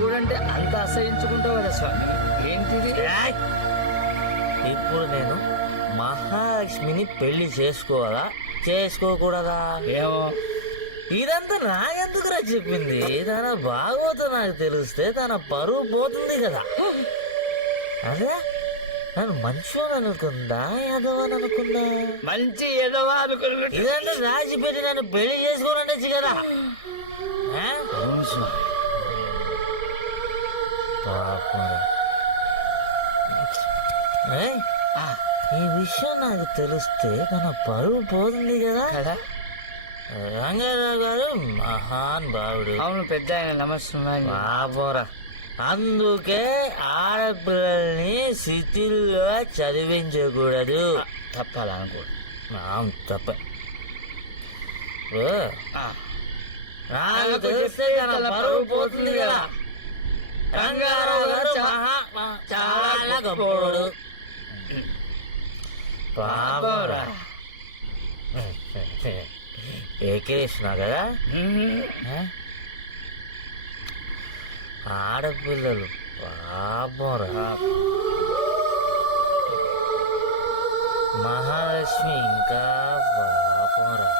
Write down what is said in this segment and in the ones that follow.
బాబుడు అంటే అంత అసహించుకుంటావు కదా స్వామి, ఏంటిది? ఇప్పుడు నేను మహాలక్ష్మిని పెళ్లి చేసుకోవాలా చేసుకోకూడదా? ఏమో ఇదంతా నాకెందుకురా చెప్పింది? తన బాగోతో నాకు తెలిస్తే తన పరువు పోతుంది కదా. అదే నన్ను మంచోని అనుకుందా యాదవని అనుకుందా? మంచి ఎదవా అనుకున్నట్టు. ఇదంతా రాజీ పెట్టి నన్ను పెళ్లి చేసుకోవాలంటే కదా. పాపం ఈ విషయం నాకు తెలిస్తే తన పరువు పోతుంది కదా. రంగారావు గారు మహాన్ భావుడు. అవును పెద్ద ఆయన, నమస్కారం. పాపరా, అందుకే ఆడపిల్లల్ని సిటీల్లో చదివించకూడదు. తప్పాలనుకో తప్ప నాకు తెలిస్తే తన పరువు పోతుంది కదా. రంగారావు గారు చాలా గొప్పవాడు. పాపరా ఏకేస్తున్నా కదా. ఆడపిల్లలు పాపరా, మహాలక్ష్మి ఇంకా పాపరా.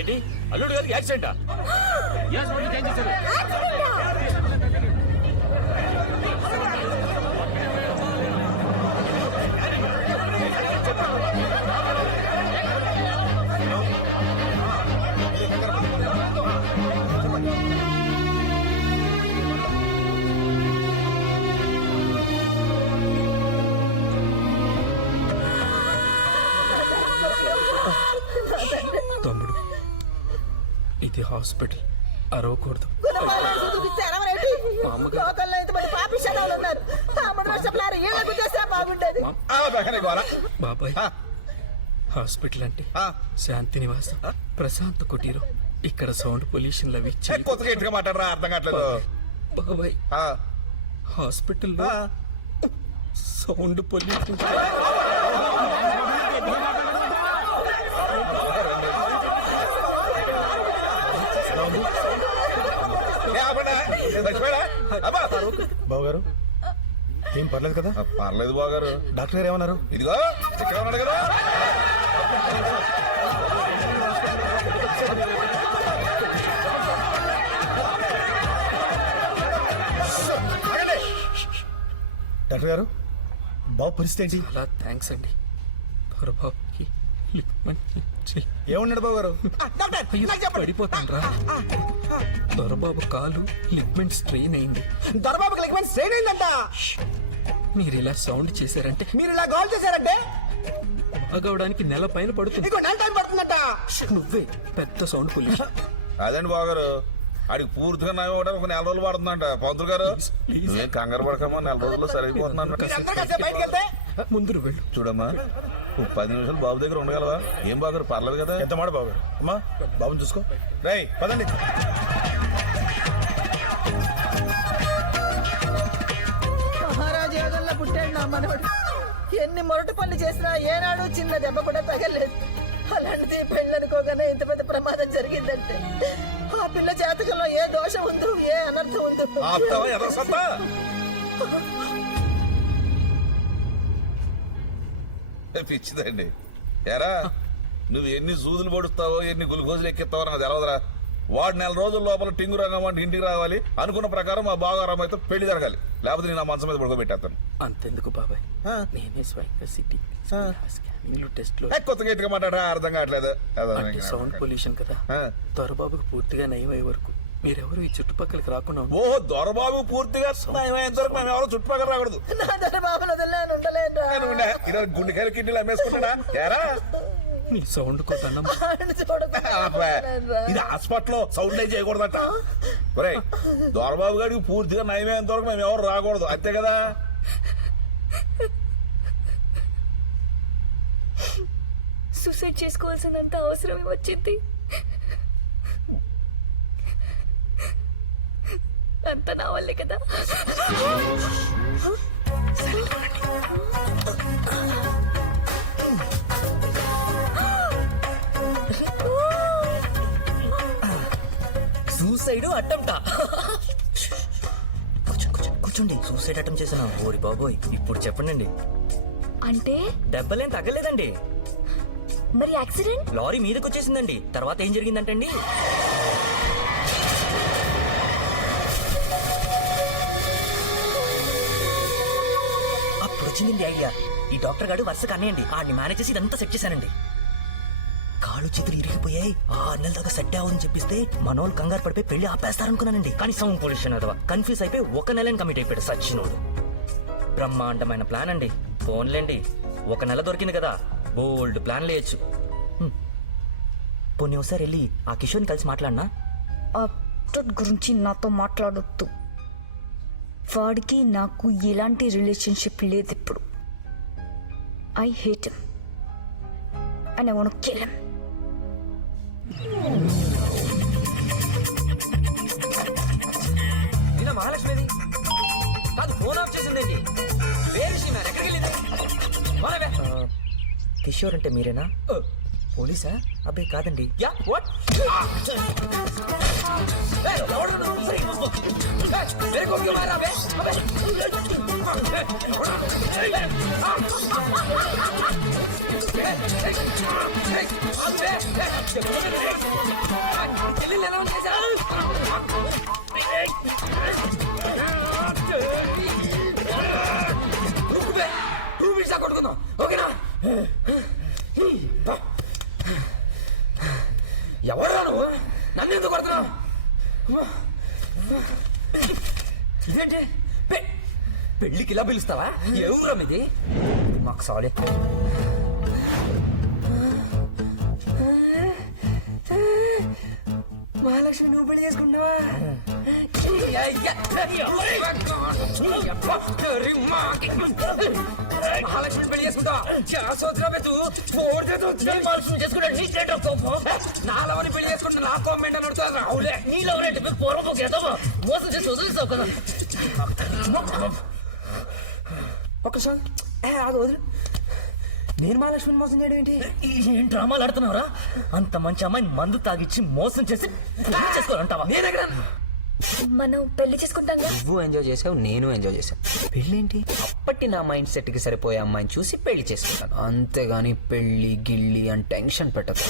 ఏంటి అల్లుడు గారికి యాక్సిడెంటా? తమ్ముడు, ఇది హాస్పిటల్, అరవకూడదు. బాబాయ్, హాస్పిటల్ అంటే శాంతి నివాసం, ప్రశాంత కుటీరం. ఇక్కడ సౌండ్ పొల్యూషన్ అవి మాట్లాడరా, అర్థం కావట్లేదు. బాబాయ్, హాస్పిటల్లో సౌండ్ పొల్యూషన్. బావగారు ఏం పర్లేదు కదా? పర్లేదు బావగారు. డాక్టర్ గారు ఏమన్నారు? ఇదిగో ఇక్కడ ఉన్నాడు కదా. డాక్టర్ గారు, బాబు పరిస్థితి ఏంటి? చాలా థ్యాంక్స్ అండి. దొరబాబుకి ఏమన్నాడు బాబు గారు? పడిపోతాను రా. దొరబాబు కాలు లిగ్మెంట్ స్ట్రెయిన్ అయింది. దొరబాబుకి లిగ్మెంట్ స్ట్రెయిన్ అయిందంట. మీరు ఇలా సౌండ్ చేశారంటే, మీరు ఇలా గోల్ చేశారంటే బాగవడానికి నెల పైన పడుతుంది. ఇంకో నెల టైం పడుతుందంట. నువ్వే పెద్ద సౌండ్ పొల్యూషన్. అదండి బావగారు, ఆడికి పూర్తిగా నయం అవడానికి ఒక 4 రోజులు పడుతుందంట. పంతులు గారు నువ్వేం కంగారు పడకమ్మా, 4 రోజుల్లో సరిగిపోతున్నాను. ముందు వెళ్ళు. చూడమ్మా, 10 నిమిషాలు బాబు దగ్గర ఉండగలవా? ఏం బాగారు, పర్లేదు కదా? ఎంత మాట బాబు గారు. అమ్మా, బాబుని చూసుకో. రేయ్ పదండి. మహారాజు యోగంలో పుట్టాడు నా మనవడు. ఎన్ని మొరటి పనులు చేసినా ఏనాడు చిన్న దెబ్బ కూడా తగలేదు. అలాంటిది పెళ్ళనుకోగానే ఇంత పెద్ద ప్రమాదం జరిగిందంటే ఆ పిల్ల జాతకంలో ఏ దోషం ఉందో, ఏ అనర్థం ఉందో. పిచ్చిదండి. ఎరా, నువ్వు ఎన్ని సూదులు పడుస్తావో, ఎన్ని గుల్కోజులు ఎక్కిస్తావో నాకు తెలవదురా. వాడు 4 రోజుల లోపల టింగు రంగం అంటే ఇంటికి రావాలి. అనుకున్న ప్రకారం మా బాగారాం అయితే పెళ్లి జరగాలి. లేకపోతే నేను ఆ మంచం మీద పడుకోబెట్టేస్తాను. అంతెందుకు బాబాయ్, నేనే స్వయంగా సిటీ స్కానింగ్ టెస్ట్ లో కొత్తగా ఎట్టుగా మాట్లాడరా, అర్థం కావట్లేదు. సౌండ్ పొల్యూషన్ కదా, దొరబాబుకి పూర్తిగా నయం అయ్యే వరకు మీరెవరు ఈ చుట్టుపక్కలకి రాకుండా ఉండండి. ఓహో దొరబాబు పూర్తిగా నయమైనంత వరకు మేము ఎవరో చుట్టుపక్కల రాకూడదు. నా దొర బాబులు వదిలేను ఉండలేదురా. ఈరోజు గుండెకాయలు కిడ్నీలు అమ్మేసుకుంటాడా ఎరా? మీ సౌండ్ కోసన్నం వాడిని చూడలేదురా. ఇది హాస్పిటల్ సౌండ్ అయి చేయకూడదట. ఒరేయ్ దొరబాబు గారికి పూర్తిగా నయమైనంత వరకు మేము ఎవరు రాకూడదు, అంతే కదా? సూసైడ్ చేసుకోవాల్సినంత అవసరమే వచ్చింది. అంత నా వల్లే కదా. సూసైడ్ అట్టంటా. కూర్చోండి. సూసైడ్ అటెంప్ట్ చేసిన ఓరి బాబోయ్. ఇప్పుడు చెప్పండి. అంటే దెబ్బలేం తగ్గలేదండి. మరి యాక్సిడెంట్? లారీ మీదకి వచ్చేసిందండి. తర్వాత ఏం జరిగిందంటండి, అప్పుడు వచ్చిందండి ఐడియా. ఈ డాక్టర్ గారు వరుస కన్నేయండి ఆడిని మేనేజ్ చేసి ఇదంతా సెట్ చేశానండి. కాళ్ళు చేతులు ఇరిగిపోయాయి. 6 నెలల దాకా సెట్ అవ్వదని చెప్పిస్తే మనోళ్ళు కంగారు పడిపోయి పెళ్లి ఆపేస్తారనుకున్నానండి. కానీ సౌండ్ పొల్యూషన్ అదవా కన్ఫ్యూజ్ అయిపోయి 1 నెలని కమిట్ అయిపోయాడు సచ్చినోడు. బ్రహ్మాండమైన ప్లాన్ అండి. ఫోన్లేండి, 1 నెల దొరికింది కదా, బోల్డ్ ప్లాన్ లేయచ్చు. పోనీ ఒకసారి వెళ్ళి ఆ కిషోర్ని కలిసి మాట్లాడినా? అప్డేట్ గురించి నాతో మాట్లాడొద్దు. వాడికి నాకు ఎలాంటి రిలేషన్షిప్ లేదు ఇప్పుడు. I hate him and I want to kill him. ఇలా మహాలక్ష్మి కాదు, ఫోన్ ఆఫ్ చేసిందండి. కిషోర్ అంటే మీరేనా? పోలీసా? అబ్బాయి కాదండి. Yeah what? కొట్టుకుందాం, ఓకేనా? ఎవడరా నువ్వు? నన్ను ఎందుకు కొడుతున్నావు? ఇదేంటి పెళ్ళికి ఇలా పిలుస్తావా? ఏ ఊరం ఇది? మాకు సారీ. మహాలక్ష్మి నువ్వు పెళ్లి చేసుకుంటున్నావా? మహాలక్ష్మి పెళ్లి చేసుకుంటా నాలవని పెళ్లి చేసుకుంటా నా కామెంట్ అని అడుగుతా. నీలో మోసం చేసి వదిలేస్తావు కదా. ఒక్కసారి అది వదిలి నేను మహాలక్ష్మిని మోసం చేయడం ఏంటి? ఏం డ్రామాలు ఆడుతున్నావురా? అంత మంచి అమ్మాయిని మందు తాగిచ్చి మోసం చేసి చేసుకోవాలంటావా? నేను ఎక్కడ మనం పెళ్లి చేసుకుంటాం కదా. నువ్వు ఎంజాయ్ చేసావు, నేను ఎంజాయ్ చేశాను. పెళ్ళేంటి? అప్పటి నా మైండ్ సెట్ కి సరిపోయే అమ్మాయిని చూసి పెళ్లి చేసుకుంటాను, అంతేగాని పెళ్లి గిల్లి అని టెన్షన్ పెట్టదు.